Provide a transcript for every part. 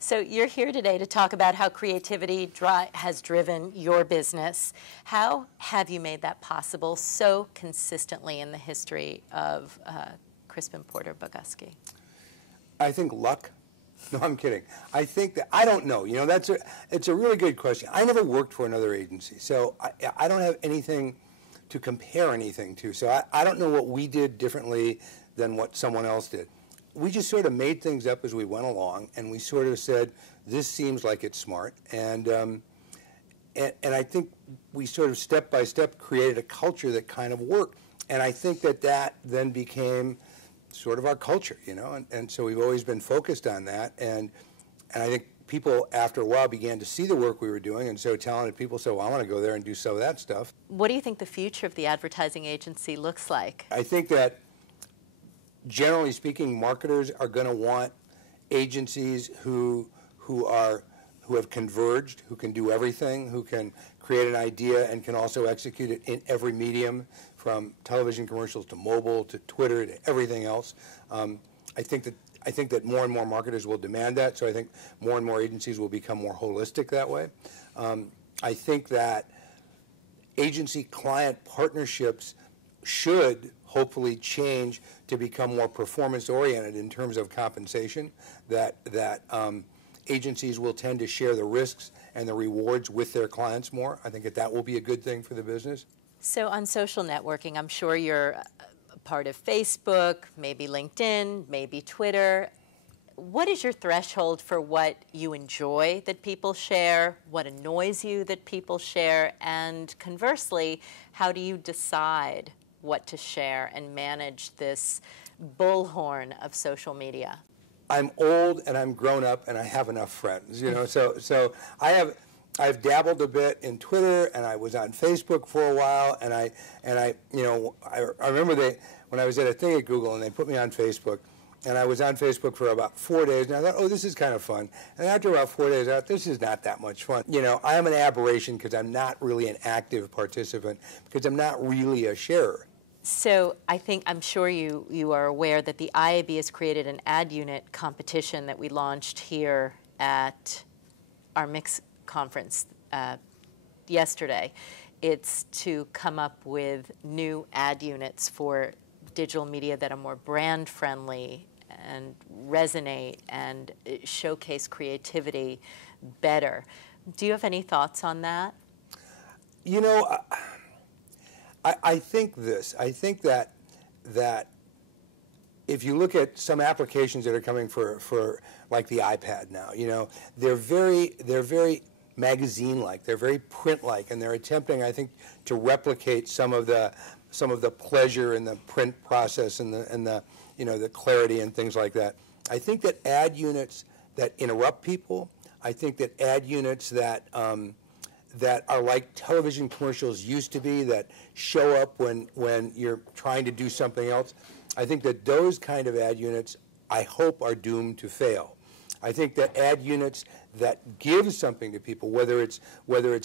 So you're here today to talk about how creativity has driven your business. How have you made that possible so consistently in the history of Crispin Porter Bogusky? I think luck. No, I'm kidding. I think that, I don't know. You know, it's a really good question. I never worked for another agency, so I don't have anything to compare anything to. So I don't know what we did differently than what someone else did. We just sort of made things up as we went along, and we sort of said, this seems like it's smart. And I think we sort of step by step created a culture that kind of worked. And I think that then became sort of our culture, you know, and so we've always been focused on that, and I think people after a while began to see the work we were doing, and so talented people said, well, I want to go there and do some of that stuff. What do you think the future of the advertising agency looks like? I think that, generally speaking, marketers are going to want agencies who have converged, who can do everything, who can create an idea and can also execute it in every medium, from television commercials to mobile to Twitter to everything else. I think that more and more marketers will demand that, so I think more and more agencies will become more holistic that way. I think that agency-client partnerships should hopefully change to become more performance-oriented in terms of compensation, that agencies will tend to share the risks and the rewards with their clients more. I think that will be a good thing for the business. So on social networking, I'm sure you're a part of Facebook, maybe LinkedIn, maybe Twitter. What is your threshold for what you enjoy that people share, what annoys you that people share, and conversely, how do you decide what to share and manage this bullhorn of social media? I'm old and I'm grown up and I have enough friends, you know, so I've dabbled a bit in Twitter, and I was on Facebook for a while, and I you know, I remember when I was at a thing at Google and they put me on Facebook, and I was on Facebook for about 4 days, and I thought, oh, this is kind of fun. And after about 4 days, I thought, this is not that much fun. You know, I'm an aberration because I'm not really an active participant, because I'm not really a sharer. So I'm sure you are aware that the IAB has created an ad unit competition that we launched here at our MIXX Conference yesterday. It's to come up with new ad units for digital media that are more brand friendly and resonate and showcase creativity better. Do you have any thoughts on that? You know, I think that if you look at some applications that are coming for like the iPad now, you know, they're very magazine-like, they're very print-like, and they're attempting, I think, to replicate some of the pleasure in the print process and the you know, the clarity and things like that. I think that ad units that interrupt people, I think that ad units that are like television commercials used to be, that show up when you're trying to do something else, I think that those kind of ad units, I hope, are doomed to fail. I think that ad units that give something to people, whether it's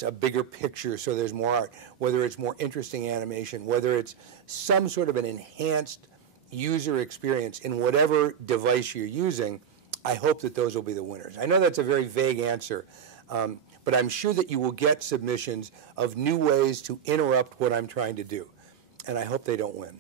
a bigger picture so there's more art, whether it's more interesting animation, whether it's some sort of an enhanced user experience in whatever device you're using, I hope that those will be the winners. I know that's a very vague answer, but I'm sure that you will get submissions of new ways to interrupt what I'm trying to do, and I hope they don't win.